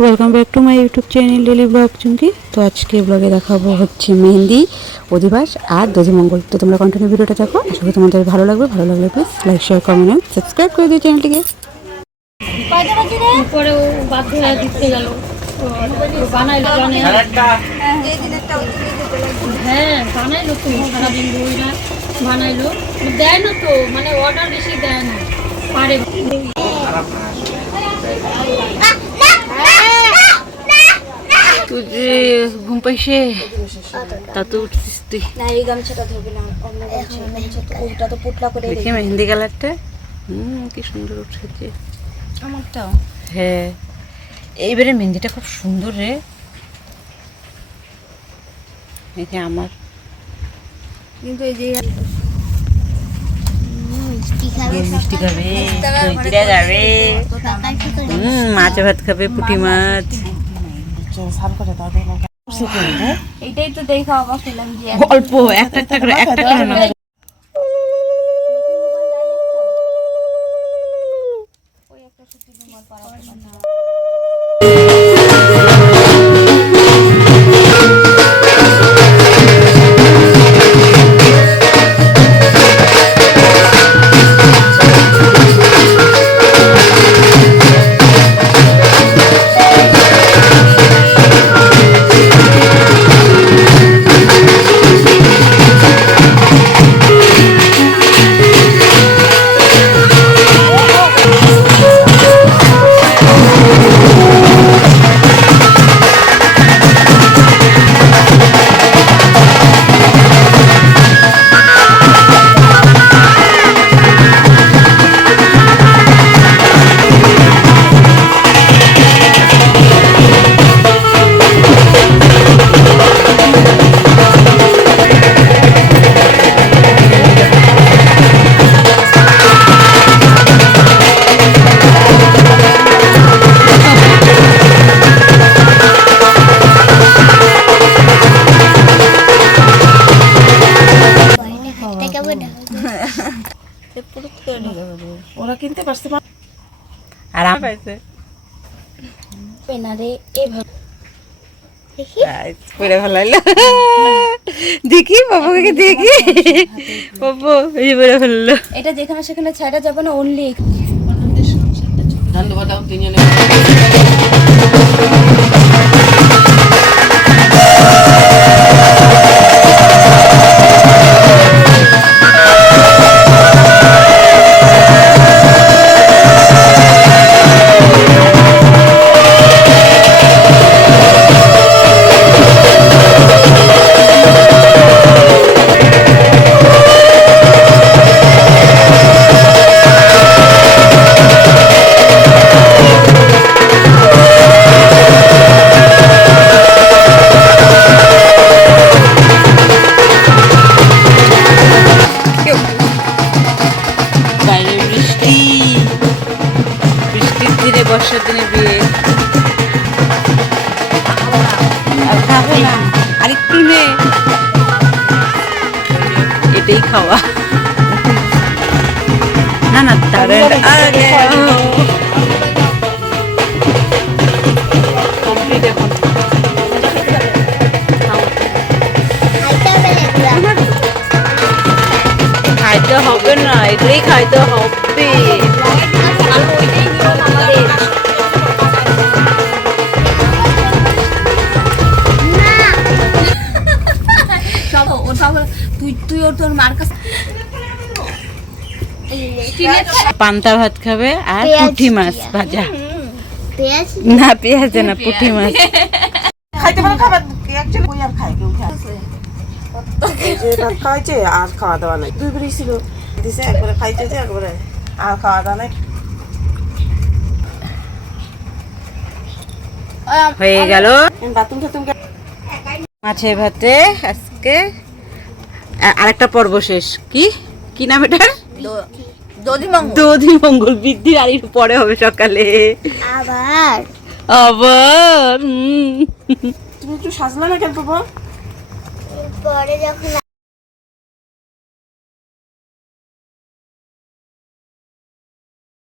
Welcome back to my YouTube channel daily vlog Chumki তো আজকে ব্লগে দেখাবো হচ্ছে মেহেন্দি অধিবাস আর দধিমঙ্গল তো তোমরা কন্টিনিউ ভিডিওটা দেখো। আশা করি তোমাদের ভালো লাগবে। ভালো লাগলে please like share comment subscribe করে দিও চ্যানেলটিকে বাধ্য হয়ে দিতে গেল। বানাইলো হ্যাঁ বানাইলো তো। সারাদিন রোজ বানাইলো। দেয় না তো মানে অর্ডার বেশি দেয় না। পারে। তুই ঘুম পাইছে তা তো উঠছিস তুই না এই গামছাটা ধরবে না অন্য গামছা ওইটা তো পুটলা করে দেখি মেহেন্দি কালারটা। হুম কি সুন্দর উঠেছে আমারটাও। হ্যাঁ। এইবারে মেহেন্দিটা খুব সুন্দর রে। এই যে আমার। কিন্তু এই যে দিয়ে মিষ্টি খাবে খাবে মাছ ভাত খাবে পুঁটি মাছ। এইটাই তো দেখা অবাক হলাম যে অল্প একটা একটা করে একটা। করে না ওরা আর আমি পাইছে। পেনারে এভাবে পরে ভালো লাগল। দেখি বাবাকে দেখি। বাবু এই পরে এটা যেখানে সেখানে ছাইটা যাবে না অনলি ধন্যবাদ তিনজনে দিনে বর্ষার দিনে বিয়ে আর খাব না আরেকটু নে এটাই খাওয়া না না দাঁড়ান আগে কমপ্লিট এখন খাইতে হবে না এটাই খাইতে হবে পান্তা ভাত খাবে আর পুঁটি মাছ ভাজা। না পেঁয়াজ না পুঁটি মাছ। খাইতে পারে খাবার? একচুয়ালি কই আর খায় কেউ খায়? খাওয়া দাওয়া নাই। দুই বেরি ছিল। দিছে একবারে খাইছে যে একবারে আর খাওয়া দাওয়া নাই। হয়ে গেল। বাথরুম টাথরুম মাছের ভাতে আজকে আরেকটা পর্ব শেষ। কি? কি নাম এটার? দধি মঙ্গল। বৃদ্ধির আর পরে হবে সকালে। আবার? আবার তুমি একটু সাজলা না কেন বাবা পরে যখন